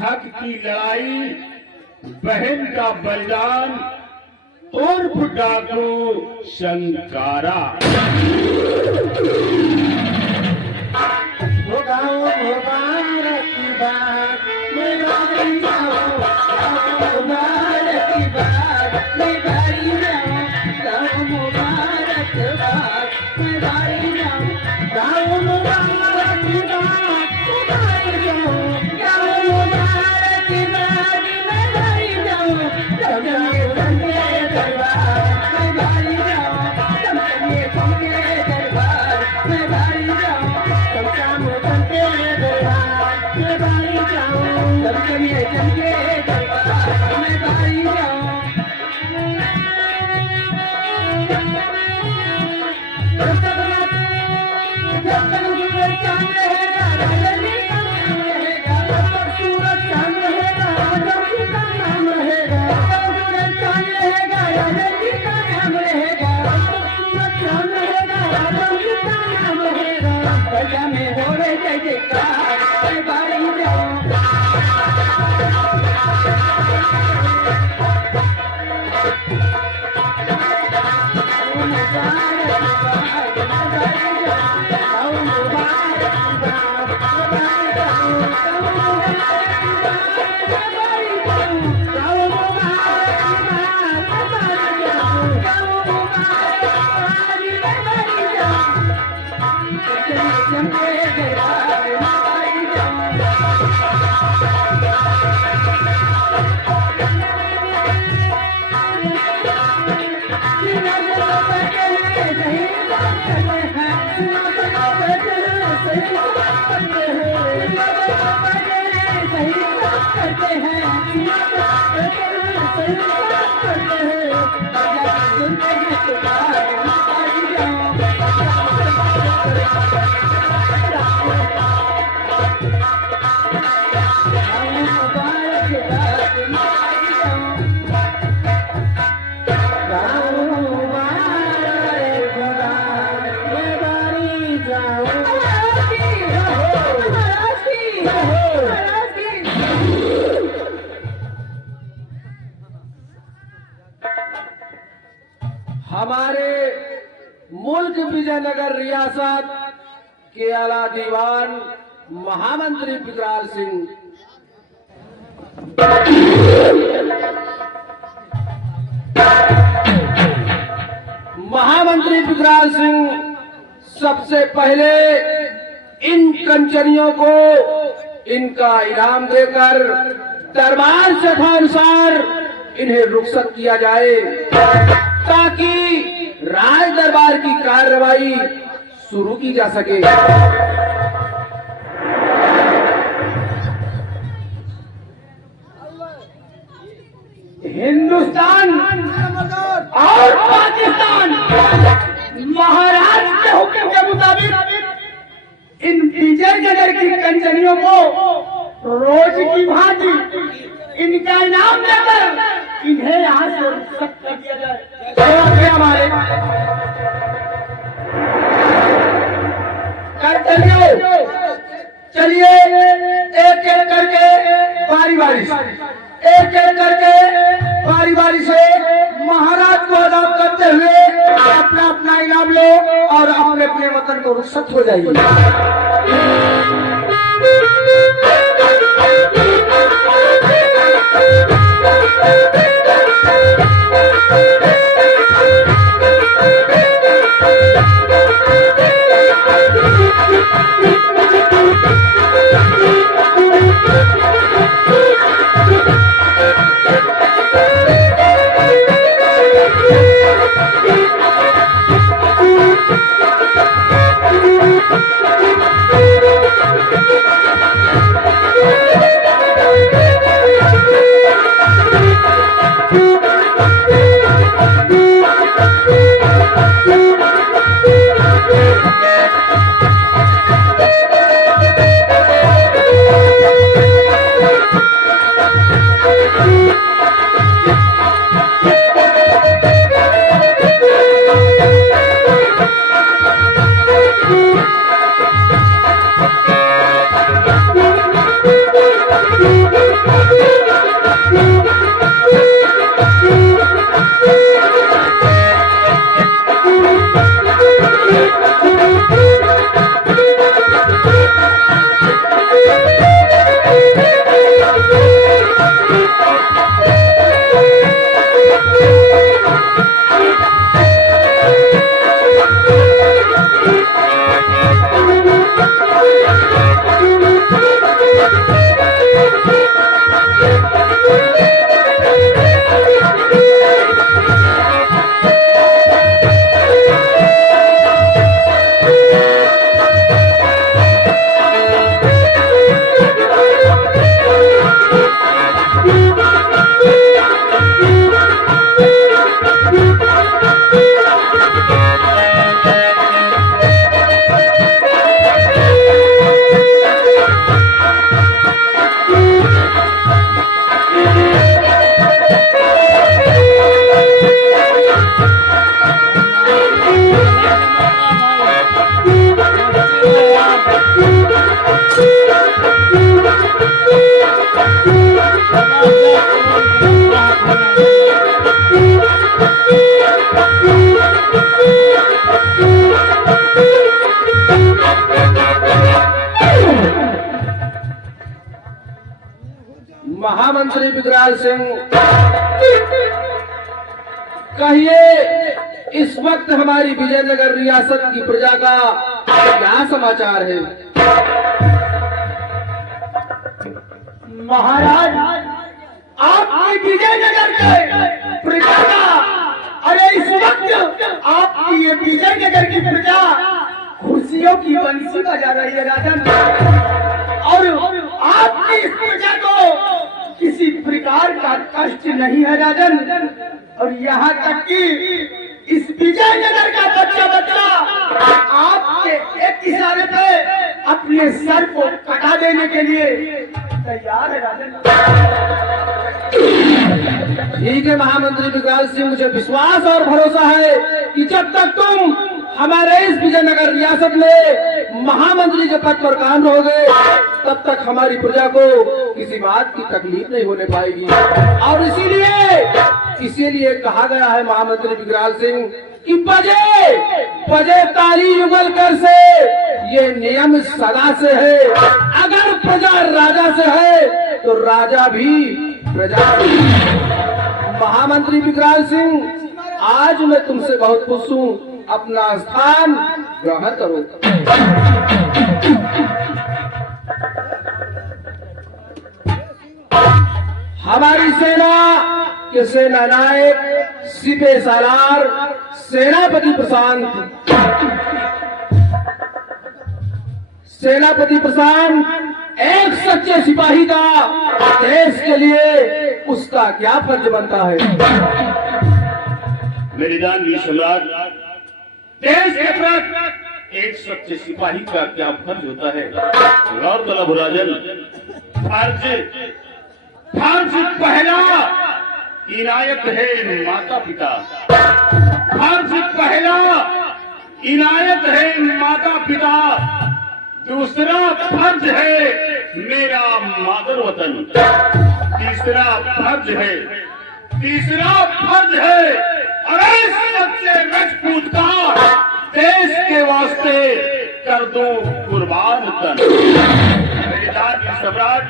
हक की लड़ाई, बहन का बलिदान, उर्फ डाकू शंकारा। हमारे मुल्क विजयनगर रियासत के आला दीवान महामंत्री विकराल सिंह सबसे पहले इन कंचनियों को इनका इनाम देकर दरबार सभानुसार इन्हें रुखसत किया जाए ताकि राज दरबार की कार्रवाई शुरू की जा सके। हिंदुस्तान और पाकिस्तान महाराज के हुक्म के मुताबिक इन विजयनगर की कंचनियों को रोज की भांति इनका इनाम देकर इन्हें यहाँ से रुखसत कर दिया जाए। हमारे कंचनियों चलिए एक एक करके बारी बारी से महाराज को अदा करते हुए अपना अपना इनाम लो और अपने अपने वतन को रुखसत हो जाइए। महामंत्री विकराल सिंह, कहिए इस वक्त हमारी विजयनगर रियासत की प्रजा का क्या समाचार है? महाराज, आपकी विजयनगर के प्रजा का, अरे इस वक्त आपकी ये विजयनगर की प्रजा खुशियों की बंसी बजा रही है राजन, और आपकी इस प्रजा को किसी प्रकार का कष्ट नहीं है राजन, और यहाँ तक कि इस विजयनगर का बच्चा बच्चा आपके एक इशारे पे अपने सर को कटा देने के लिए तैयार है राजन। ठीक है महामंत्री विकराल सिंह, मुझे विश्वास और भरोसा है कि जब तक तुम हमारे इस विजयनगर रियासत में महामंत्री के पद पर काम रहोगे तब तक हमारी प्रजा को किसी बात की तकलीफ नहीं होने पाएगी। और इसीलिए कहा गया है महामंत्री विकराल सिंह कि बजे बजे ताली युगल कर से, ये नियम सदा से है। अगर प्रजा राजा से है तो राजा भी प्रजा से। महामंत्री विकराल सिंह, आज मैं तुमसे बहुत खुश हूँ, अपना स्थान ग्रहण करो। हमारी सेना के सेना नायक सिपे सालार सेनापति प्रशांत एक सच्चे सिपाही का देश के लिए उसका क्या फर्ज बनता है? मेरे जानवी सम्राट, देश के प्रति एक सच्चे सिपाही का क्या फर्ज होता है? गौरतलब राजन, फर्ज पहला इनायत है माता पिता, फर्ज पहला इनायत है माता पिता, दूसरा फर्ज है मेरा मादर वतन, तीसरा फर्ज है अरे सच्चे राजपूत का देश के वास्ते कर दो कुर्बान तन। सम्राट,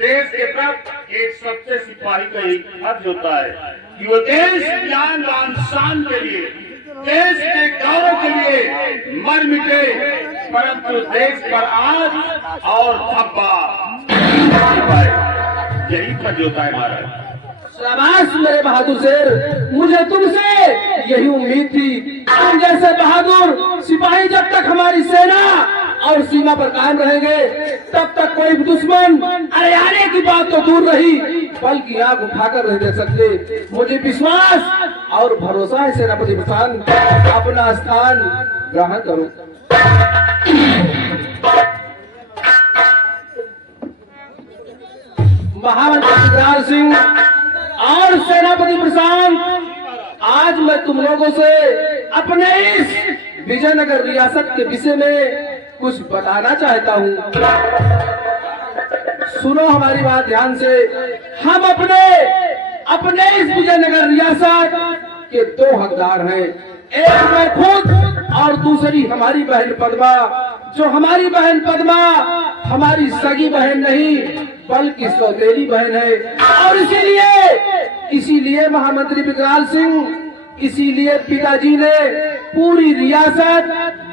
देश के प्रति एक सच्चे सिपाही का ही फर्ज होता है कि वो देश ज्ञान राम शान के लिए, देश के गौरव के लिए मर मिटे, परंतु देश पर आज और धब्बा यही फर्ज होता है महाराज। शाबाश मेरे बहादुर शेर, मुझे तुमसे यही उम्मीद थी। तुम जैसे बहादुर सिपाही जब तक हमारी सेना और सीमा पर कायम रहेंगे तब तक कोई दुश्मन अरे आने की बात तो दूर रही बल्कि आग उठाकर नहीं दे सकते। मुझे विश्वास और भरोसा है सेनापति प्रशांत, अपना स्थान ग्रहण करो। महामंत्री विकराल सिंह और सेनापति प्रशांत, आज मैं तुम लोगों से अपने इस विजयनगर रियासत के विषय में कुछ बताना चाहता हूँ। सुनो हमारी बात ध्यान से। हम अपने इस विजयनगर रियासत के दो हकदार हैं, एक मैं खुद और दूसरी हमारी बहन पद्मा। जो हमारी बहन पद्मा हमारी सगी बहन नहीं बल्कि सौतेली बहन है, और इसीलिए महामंत्री विकराल सिंह, इसीलिए पिताजी ने पूरी रियासत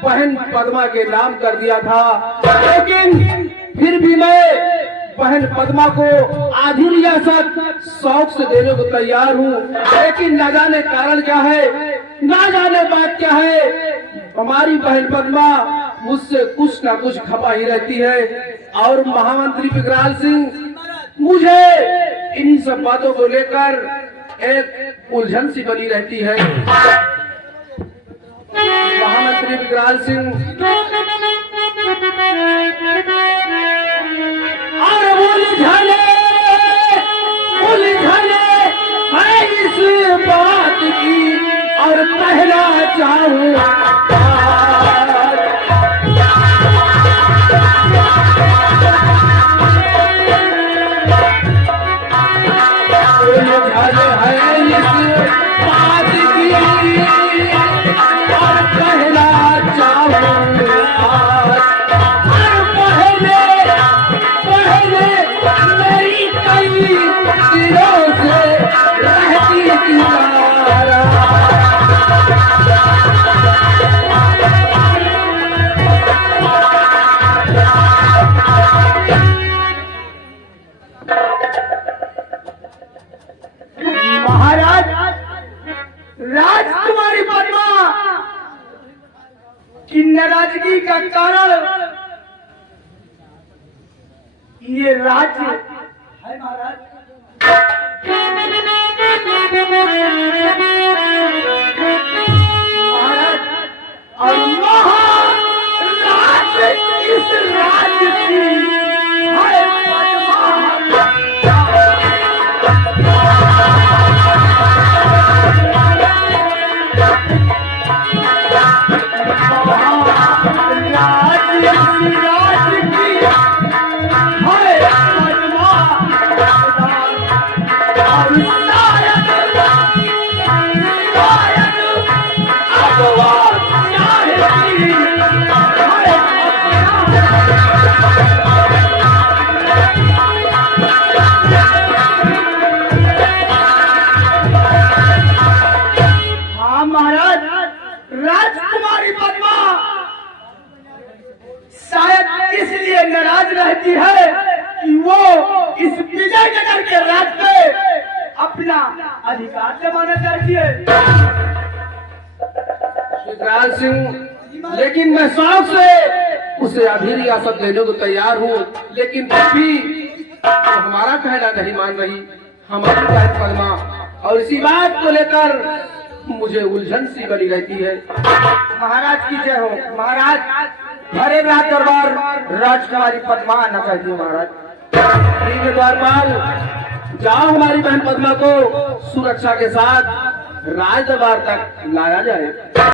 बहन पद्मा के नाम कर दिया था। लेकिन फिर भी मैं बहन पद्मा को आधी रियासत शौक से देने को तैयार हूँ, लेकिन न जाने कारण क्या है, न जाने बात क्या है, हमारी बहन पद्मा मुझसे कुछ ना कुछ खपा ही रहती है। और महामंत्री विकराल सिंह मुझे इन्हीं सब बातों को लेकर एक उलझन सी बनी रहती है। महामंत्री विकराल सिंह और उलझने मैं इस बात की और कहना चाहूँ राजकुमारी पद्मा की नाराजगी का कारण ये राज्य है महाराज। और महाराज इस राज्य की है राजकुमारी पद्मा शायद इसलिए नाराज रहती है कि वो इस विजयनगर के राज्य पे अपना अधिकार जमाना चाहती है। विकराल सिंह, लेकिन मैं शौक से उसे आधी रियासत देने को तैयार हूँ, लेकिन फिर भी तो हमारा कहना नहीं मान रही हमारी बहन पद्मा, और इसी बात को लेकर मुझे उलझन सी बनी रहती है। महाराज की जय हो। महाराज भरे राज दरबार राजकुमारी पद्मा आना चाहिए महाराज। ठीक है द्वारपाल, जाओ हमारी बहन पद्मा को सुरक्षा के साथ राज दरबार तक लाया जाए।